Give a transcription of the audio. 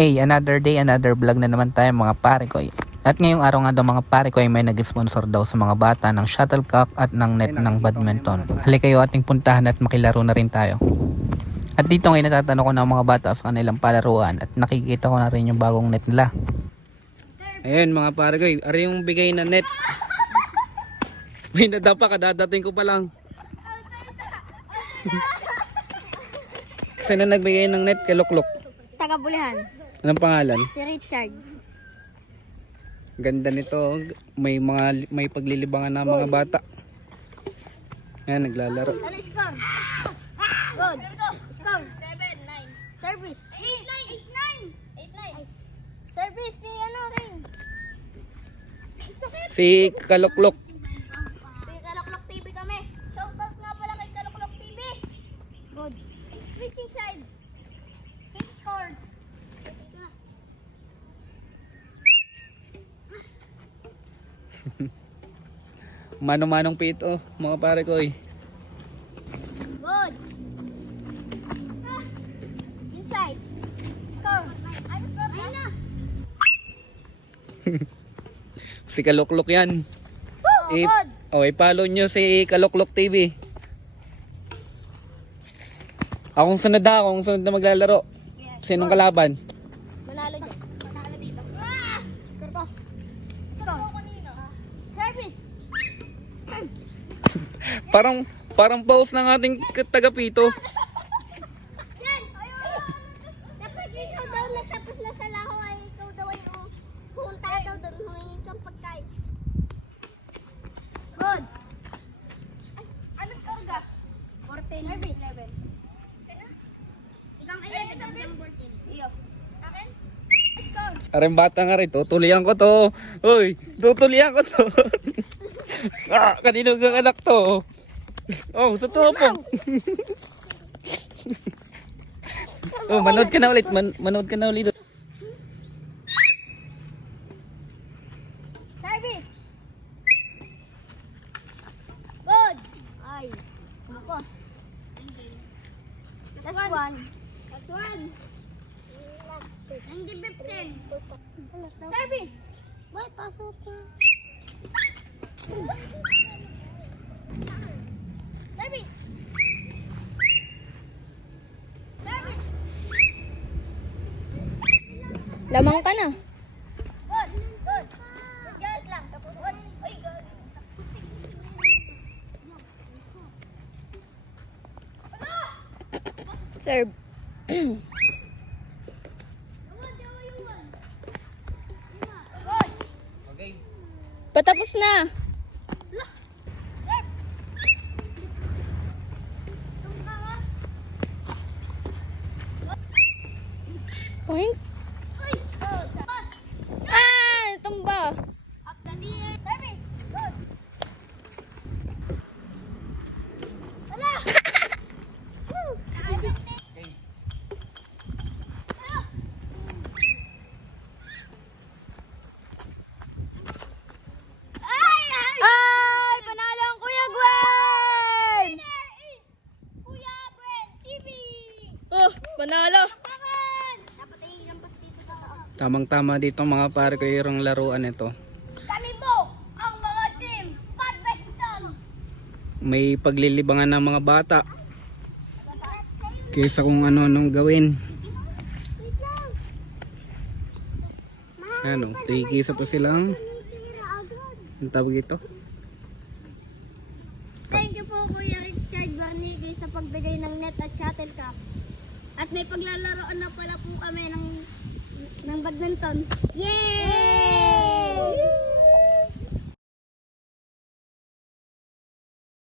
Hey, another day, another vlog na naman tayo mga pare ko. At ngayong araw nga daw mga pare ko ay may nag-sponsor daw sa mga bata ng shuttlecock at ng net ng badminton. Halika kayo ating puntahan at makilaro na rin tayo. At dito ngayon natatanong ko ng mga bata sa kanilang palaruan at nakikita ko na rin yung bagong net nila. Ayun mga pare ko, ari yung bigay na net. May nadapa, kadadating ko pa lang. Sino nagbigay ng net kay Lukluk? Taga-Bulihan. Anong pangalan? Si Richard. Ganda nito, may paglilibangan na mga bata. Ayan, naglalaro. Ano score? Good. Score. 7-9. Service. 8-9. 8-9. Service ni ano rin. Si Kalukluk. Si Kalukluk TV kami. Shoutout nga pala kay Kalukluk TV. Good. Switching side. Score. Mano-manong pito, mga pare ko eh. Good. Inside. Score. Ay, score. Ay na. Si Kalukluk yan. Oh, good. I-follow nyo si Kalukluk TV. Akong sunod na maglalaro. Sinong kalaban? Manalo dyan. Manalo dito. Score ko. Score. Service. Parang pause ng ating taga-pito. Yan! Kapag ikaw daw natapos na sa laho ay ikaw daw ay pumunta ka daw doon, humingin kang pagkain. Good! Ano score ka? 14. Service. 11. Ikang 11. Ang 14. Iyo. Akin? Score. Aring bata nga rin, tutulian ko to. Uy, tutulian ko to. Kanino kang anak to? Oh, sa to po. Oh, manood ka na ulit. Manood ka na ulit. Service. Good. Ay. Ako. Last one. Last one. Hindi 15. Service. Boy, pasok ka. Service. Service. Lamang ka na. Good. Good. Good job lang. Tapos good. Ay, good. Serve. Good. Okay. Patapos na. Oink. Ah, tumba. Up the knee. Service. Good. Wala. Woo. Ay, panalo ang Kuya Gwen. Winner is Kuya Gwen TV. Oh, panalo. Dapat ay lampas dito sa taas. Tamang-tama dito mga pare ko yung laruan nito. Kami po ang mga team badminton. May paglilibangan ng mga bata. Kaysa kung ano-anong gawin. Ano, tigisa pa silang. Ang tawag ito? Thank you po Kuya Richard Barnigay sa pagbigay ng net at shuttlecock. At may paglalaroan na pala po kami ng badminton. Yay!